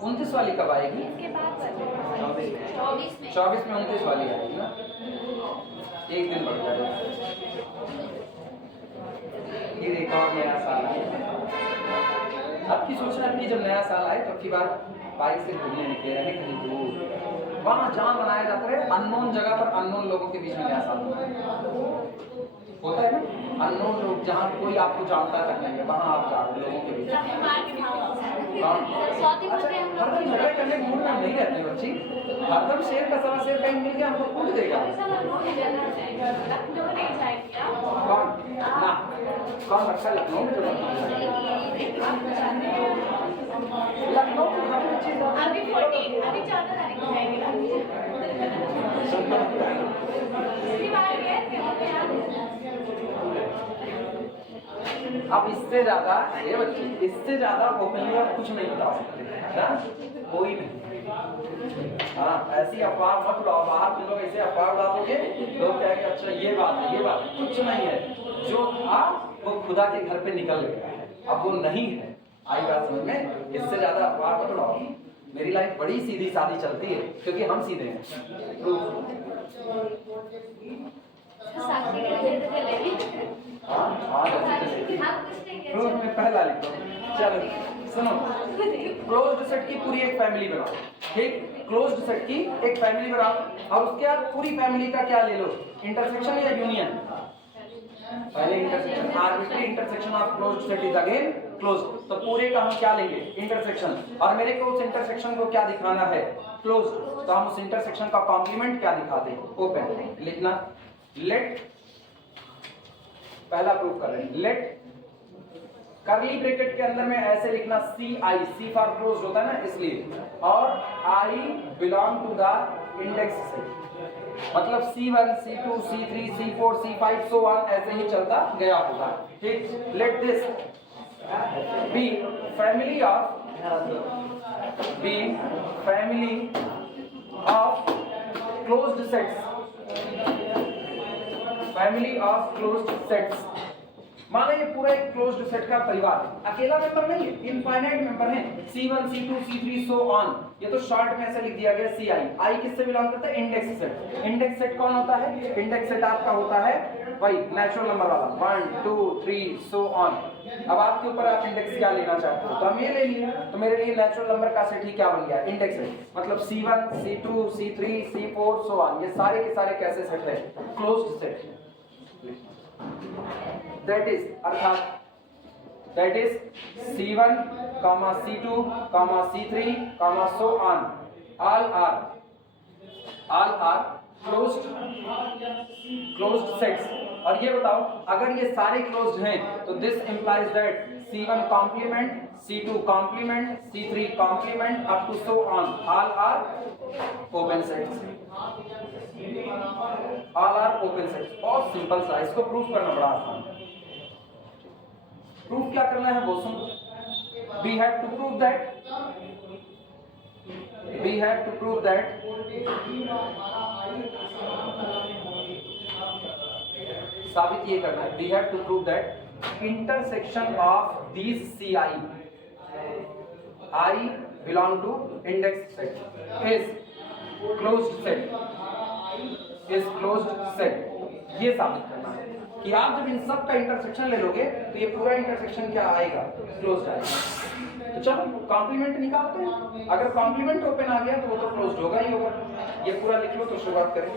29 वाली कब आएगी? 24 में 29 वाली आएगी ना, एक दिन बढ़ जाएगा। ये देखा और नया साल आए, अब की सोचना कि जब नया साल आए तो अब की बार बाइक से घूमने निकले रहे कहीं दूर, वहाँ जहाँ मनाया जाता है अननोन जगह पर, अननोन लोगों के बीच में नया साल होता है ना। अननोन लोग जहाँ कोई आपको जानता तक नहीं है, वहाँ आप जा रहे लोगों के बीच। हरदम झगड़े करने मूड में नहीं रहते बच्ची, हरदम शेर का सवा शेर कहीं मिल गया हमको कूट देगा। कौन ना कौन रक्षा लखनऊ में लखनऊ में काफी चीज अभी 14 तारीख को जाएंगे ना। अब इससे ज्यादा ये बच्ची इससे ज्यादा ओपनली आप कुछ नहीं बता सकते ना, कोई नहीं। हाँ ऐसी अफवाह मत उड़ाओ, बाहर तुम लोग ऐसे अफवाह उड़ा दोगे लोग कहेंगे अच्छा ये बात है, ये बात है। कुछ नहीं है, जो था वो खुदा के घर पे निकल गया है, अब वो नहीं है। आई बात समझ में? इससे ज्यादा अफवाह मत उड़ाओ। मेरी लाइफ बड़ी सीधी सादी चलती है क्योंकि हम सीधे हैं। प्रूफ में पहला लिखो। चलो सुनो, क्लोज्ड सेट की पूरी एक फैमिली बनाओ, ठीक? क्लोज्ड सेट की एक फैमिली बनाओ और उसके बाद पूरी फैमिली का क्या ले लो, इंटरसेक्शन या यूनियन। पहले intersection, arbitrary intersection of closed set is again closed. तो पूरे का हम क्या लेंगे, इंटरसेक्शन, और मेरे को उस इंटरसेक्शन को क्या दिखाना है, क्लोज्ड। तो हम उस इंटरसेक्शन का कॉम्प्लीमेंट क्या दिखाते हैं, ओपन। लिखना लेट, पहला प्रूफ कर रहे हैं, लेट करली ब्रैकेट के अंदर में ऐसे लिखना सी आई, सी फॉर क्लोज होता है ना इसलिए, और I belong to the index set, मतलब C1, C2, C3, C4, C5 so on ऐसे ही चलता गया होगा, ठीक? Let this be family of closed sets, family of closed sets. माना ये पूरा एक क्लोज्ड सेट का परिवार है, अकेला मेंबर नहीं है, इनफाइनाइट मेंबर है, C1, C2, C3 so on. ये तो शॉर्ट में ऐसे लिख दिया गया CI। आई किससे बिलोंग करता है, इंडेक्स सेट। इंडेक्स सेट कौन होता है, इंडेक्स सेट आपका होता है वही नेचुरल नंबर वाला 1 2 3 सो ऑन। अब आपके ऊपर आप इंडेक्स क्या लेना चाहते हो, तो हम ये ले लिए, तो मेरे लिए नेचुरल नंबर का सेट ही क्या बन गया, इंडेक्स सेट। मतलब C1, C2, C3, C4 so on, ये सारे के सारे कैसे सेट है, क्लोज्ड सेट। That is अर्थात that is C1, C2, C3, so on, all are closed sets। और ये बताओ अगर ये सारे क्लोज्ड हैं तो this implies that C1 complement, C2 complement, C3 complement up to so on, all are open sets, all are open sets। बहुत simple सा, इसको प्रूफ करना बड़ा आसान है। प्रूफ क्या करना है वो सुन, we have to prove that साबित ये करना है, we have to prove that intersection of these CI, I belong to index set is closed set, ये साबित करना है कि आप जब इन सब का इंटरसेक्शन ले लोगे तो ये पूरा इंटरसेक्शन क्या आएगा, क्लोज्ड आएगा। तो चलो कॉम्प्लीमेंट निकालते हैं, अगर कॉम्प्लीमेंट ओपन आ गया तो वो तो क्लोज्ड होगा ही होगा। ये पूरा लिख लो तो शुरुआत करें।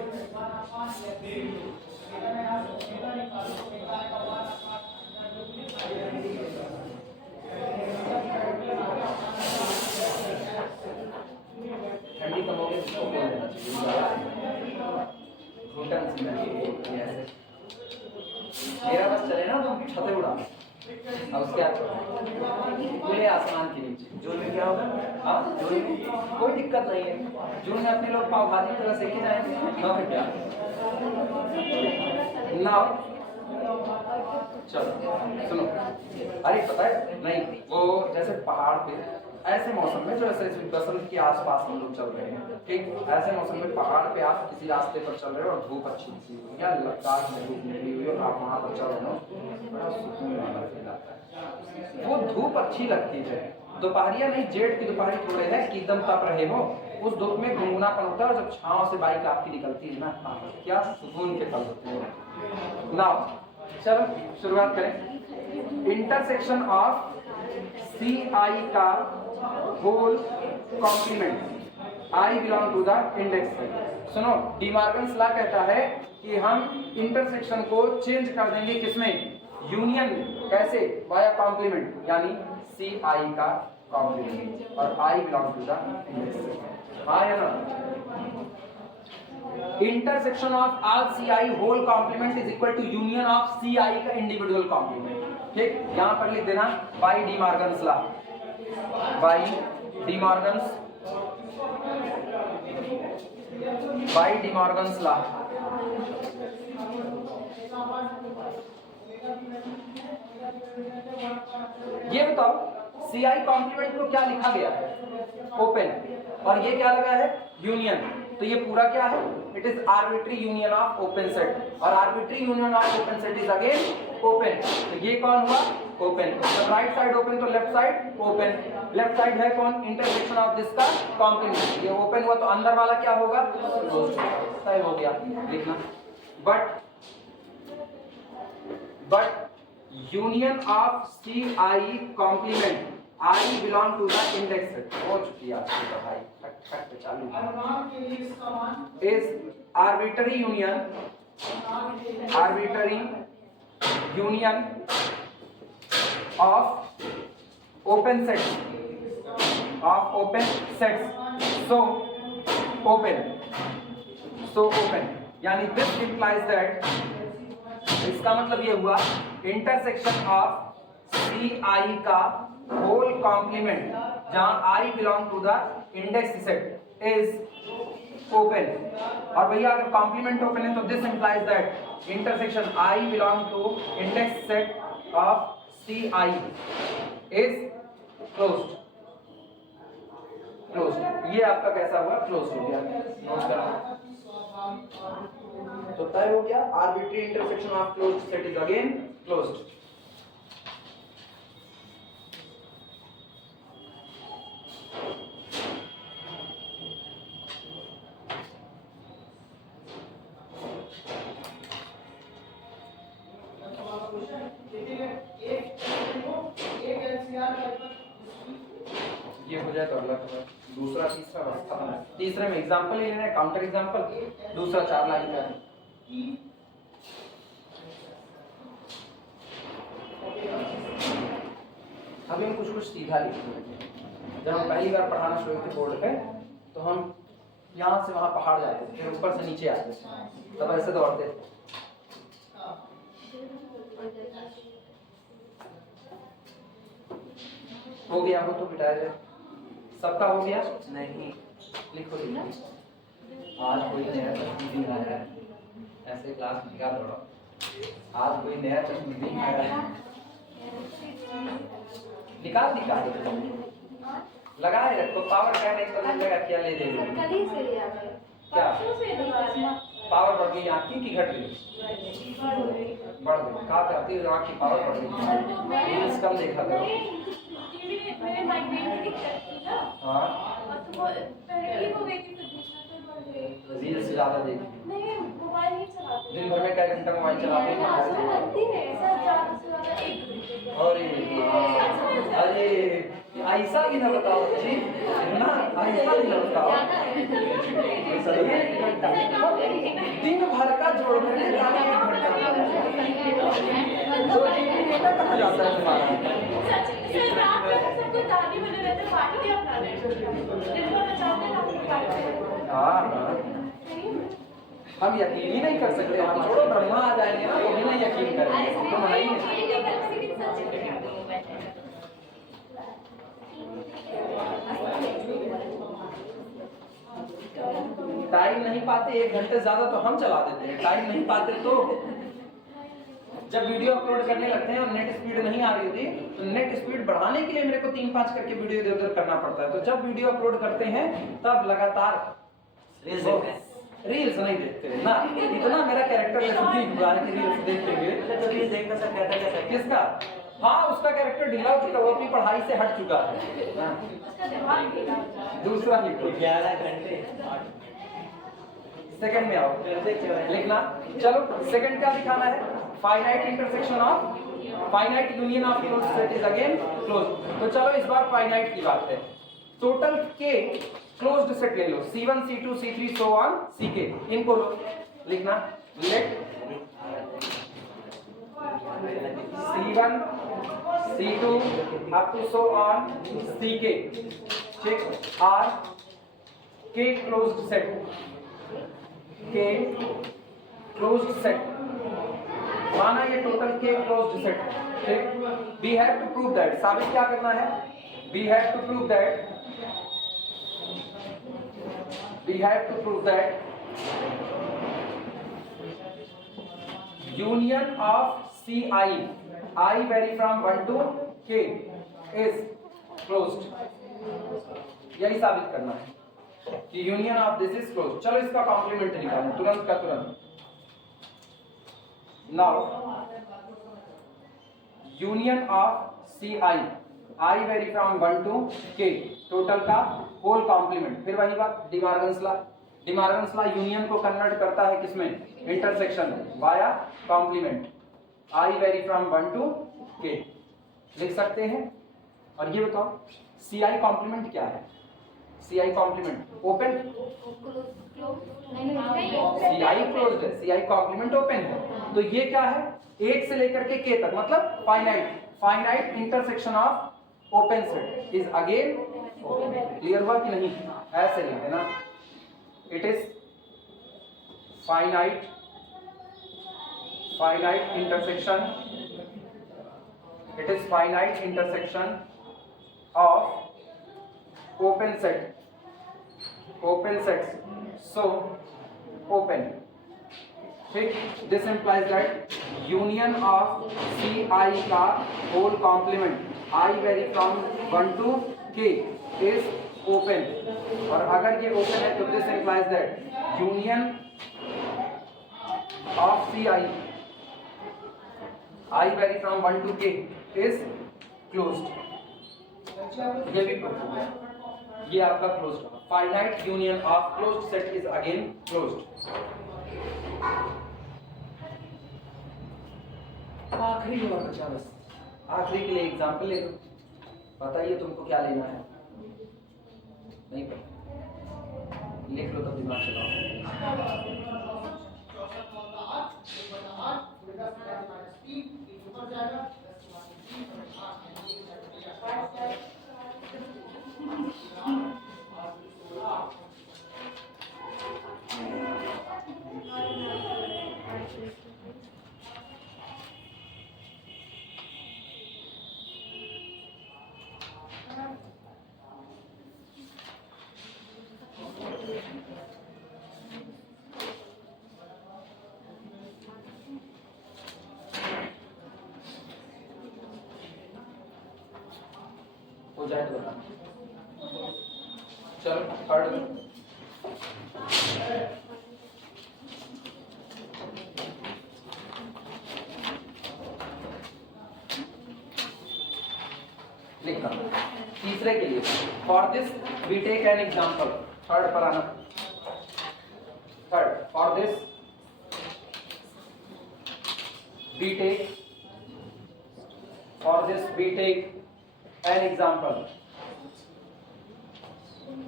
ठंडी कम हो गई तो बोल देना चाहिए, घुटन सीना ऐसे मेरा बस चले ना तो छतें उड़ा और उसके खुले आसमान के नीचे। जून में क्या होगा, हाँ जून में कोई दिक्कत नहीं है, जून में अपने लोग पाव भाजी तरह सेके जाएंगे ना, फिर क्या ना। चलो सुनो, अरे पता है नहीं, वो जैसे पहाड़ पे ऐसे मौसम में, जो ऐसे बसंत के आसपास हम लोग चल रहे हैं, ठीक, ऐसे मौसम में पहाड़ पे आप किसी रास्ते पर चल रहे हो और धूप अच्छी निकली या लद्दाख में धूप निकली हुई और आप वहां पर चल रहे हो, बड़ा सुकून वाला फील आता है। वो धूप अच्छी लगती है, दोपहरिया नहीं, जेठ की दोपहरी थोड़े है कि एकदम तप रहे हो, उस धूप में गुनगुनापन होता है, और जब छांव से बाइक आपकी निकलती है ना, क्या सुकून के पल होते हैं ना। चलो शुरुआत करें। इंटरसेक्शन ऑफ CI का whole complement, I belong to the index set. सुनो, डी मॉर्गन्स लॉ कहता है कि हम इंटरसेक्शन को चेंज कर देंगे किसमें, यूनियन में। कैसे, वाया कॉम्प्लीमेंट, यानी CI का कॉम्प्लीमेंट और I belong to the index set. हाँ या ना? Intersection of all CI whole complement is equal to union of CI का इंडिविजुअल कॉम्प्लीमेंट। ठीक, यहां पर लिख देना by De Morgan's law, by De Morgan's law. ये बताओ CI कॉम्प्लीमेंट को क्या लिखा गया है? ओपन, और ये क्या लगा है? यूनियन। तो ये पूरा क्या है? It is arbitrary union of open set, और arbitrary union of open set is again open. तो ये कौन हुआ? ओपन। तो राइट साइड ओपन तो left side open. Left side है कौन? इंटरसेक्शन ऑफ दिस का कॉम्प्लीमेंट। ये ओपन हुआ तो अंदर वाला क्या होगा? क्लोज। सही हो गया, लिखना। But union of CI complement I belong to the index set। हो चुकी है आपकी पढ़ाई, फट पे चालू is arbitrary union of open sets so open यानी this implies that, इसका मतलब ये हुआ इंटरसेक्शन ऑफ CI का होल कॉम्प्लीमेंट जहां I belong to the index set is open. और भैया अगर कॉम्प्लीमेंट ओपन है तो this implies that intersection I belong to index set of CI is closed. ये आपका कैसा हुआ? क्लोज हो गया। नोट करना। तो तय हो गया arbitrary intersection of closed set is again closed. ये हो जाए तो अगला दूसरा तीसरा रास्ता। तीसरे में एग्जांपल ही लेना है, काउंटर एग्जांपल। दूसरा 4 लाइन का है। अभी हम कुछ सीधा लिखेंगे। जब हम पहली बार पढ़ाना शुरू किए बोर्ड पे तो हम यहाँ से वहां पहाड़ जाते थे, फिर ऊपर से नीचे आते थे, तब ऐसे दौड़ते थे। हो गया हो तो बिठाया जाए। सबका हो गया? नहीं, लिखो लिखो। आज कोई नया तस्वीर आया है, ऐसे क्लास में क्या दौड़ा? आज कोई नया तस्वीर आया है, निकाल लगाए रखो। पावर क्या नहीं पता लगा क्या ले ले क्या पावर बढ़ गई आपकी की घट गई? बढ़ गई। कहा करती है आपकी पावर बढ़ गई, रील्स कम देखा करो। मेरे माइग्रेन की दिक्कत थी ना। हाँ, तो वो पहले ठीक हो गई थी, फिर दूसरा फिर बढ़ गई। रील्स ज्यादा देखी? नहीं, मोबाइल नहीं चलाती। दिन भर में क्या घंटा मोबाइल चलाते हैं? अरे ऐसा ही ना बताओ जी, ना ऐसा ही ना बताओ। दिन भर का जोड़ कर तो डेटा कहाँ जाता है तुम्हारा? सबको दादी बने रहते पार्टी अपना दिन भर बचाते ना। हाँ, हम यकीन ही नहीं कर सकते। हम छोड़ो ब्रह्मा आ जाएंगे ना तो भी नहीं यकीन करेंगे। तो नहीं टाइम नहीं पाते, 1 घंटे ज्यादा तो हम चला देते हैं। टाइम नहीं पाते तो जब वीडियो अपलोड करने लगते हैं और नेट स्पीड नहीं आ रही होती तो नेट स्पीड बढ़ाने के लिए मेरे को 3-5 करके वीडियो इधर उधर करना पड़ता है। तो जब वीडियो अपलोड करते हैं तब लगातार रील्स नहीं देखते ना। इतना मेरा कैरेक्टर ठीक हुआ है कि रील्स देखेंगे तो रील्स देखना सर कहता कैसा किसका? हाँ, उसका कैरेक्टर ढीला हो चुका है, वो अपनी पढ़ाई से हट चुका है। दूसरा लिखो 11 घंटे। सेकंड में आओ, लिखना। चलो सेकंड क्या दिखाना है? Finite intersection of finite union of closed set is again closed. तो चलो इस बार फाइनाइट की बात है। टोटल के क्लोज्ड सेट ले लो, C1 C2 C3 so on Ck। इनको लिखना। Let C1 C2 up to so on CK, ठीक, R K closed set, K closed set, माना ये टोटल K closed set, ठीक, we have to prove that, साबित क्या करना है, we have to prove that union of CI, I vary from 1 to K is closed, यही साबित करना है कि union of this is close. चलो इसका कॉम्प्लीमेंट निकालें तुरंत का तुरंत। Now union of CI, I vary from 1 to K, total का होल कॉम्प्लीमेंट, फिर वही बात De Morgan's law, De Morgan's law union को कन्वर्ट करता है किसमें, इंटरसेक्शन में, via complement, I vary from 1 to K लिख सकते हैं। और ये बताओ CI कॉम्प्लीमेंट क्या है, CI complement open, CI closed है, CI कॉम्प्लीमेंट ओपन है, तो ये क्या है, 1 से लेकर के K तक, मतलब finite intersection of open set is again open. Clear हुआ कि नहीं, ऐसे लिख देना, it is finite intersection, it is finite intersection of open sets, so open, ठीक, this implies that union of CI का whole complement I vary from 1 to K is open, और अगर ये open है तो this implies that union of CI I vary from 1 to K is closed, ये भी proof हो गया, ये आपका closed, finite union of closed set is again closed. आखिरी हुआ बचा बस, आखिरी के लिए एग्जांपल ले लो, बताइए तुमको क्या लेना है, नहीं पता लिख लो, तब दिमाग चलाओ। हो जाए तो बता, चलो थर्ड लिखना, तीसरे के लिए for this we take an example, third पर आना, third for this we take an example,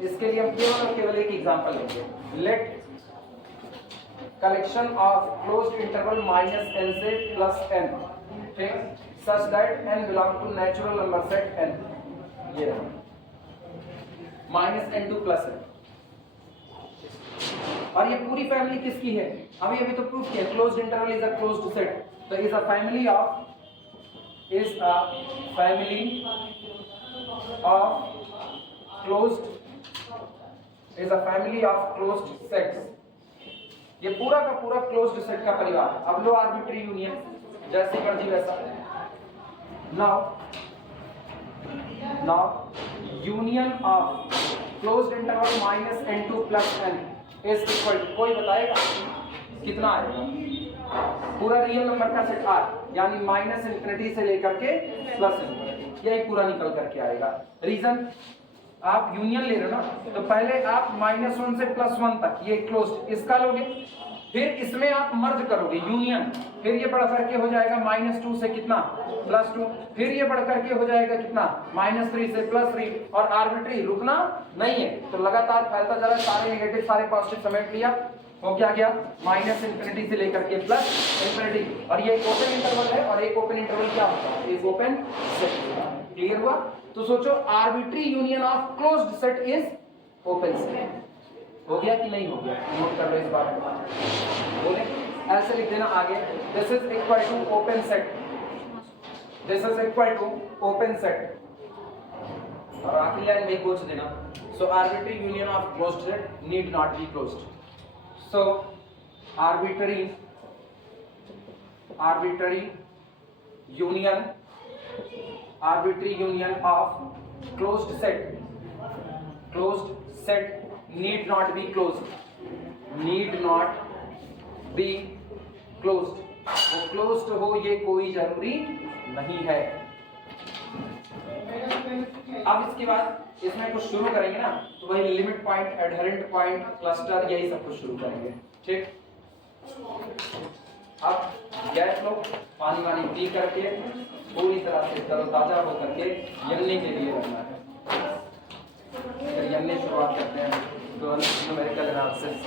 इसके लिए हम केवल और केवल एक एग्जाम्पल लेंगे, let collection of closed interval minus n से प्लस n, ठीक, such that n belong to natural number set n, ये रहा minus n to plus n, और ये पूरी फैमिली किसकी है, अभी तो प्रूफ किया, closed interval is a closed set, तो is a family of closed sets, ये पूरा का पूरा क्लोज्ड सेट का परिवार। अब लो आर्बिट्री यूनियन, जैसी मर्जी वैसा। Now union of closed interval minus n2 plus n is equal to, कोई बताएगा कितना आएगा, पूरा रियल नंबर का सेट R, यानी माइनस इंफिनिटी से लेकर के प्लस इंफिनिटी, यही पूरा निकल करके आएगा। रीजन, आप यूनियन ले रहे हो ना, तो पहले आप -1 से +1 तक ये क्लोज्ड इसका लोगे, फिर इसमें आप मर्ज करोगे यूनियन, फिर ये बढ़ करके हो जाएगा -2 से कितना +2, फिर ये बढ़ करके हो जाएगा कितना -3 से +3, और आर्बिट्री रुकना नहीं है, तो लगातार फैलता जा रहा है, सारे नेगेटिव सारे पॉजिटिव समेट लिया, वो क्या गया माइनस इंफिनिटी से लेकर के प्लस इंफिनिटी, और ये एक ओपन इंटरवल है, और एक ओपन इंटरवल क्या होता है, एक ओपन सेट। क्लियर हुआ? तो सोचो arbitrary union of closed set is open set. हो गया कि नहीं हो गया? नोट कर लो इस बात को, बोले ऐसे लिख देना आगे, this is equal to open set, this is equal to open set, और आखिरी लाइन में पूछ देना, so arbitrary union of closed set need not be closed. So arbitrary union of closed set need not be closed, वो closed हो ये कोई जरूरी नहीं है। अब इसके बाद इसमें कुछ शुरू करेंगे ना, तो वही limit point, adherent point, cluster, यही सब कुछ शुरू करेंगे। ठीक, अब गैस लो, पानी वानी पी करके पूरी तरह से तरोताजा हो करके यन्ने के लिए रखना है। अगर यन्ने शुरुआत करते हैं तो न्यूमेरिकल एनालिसिस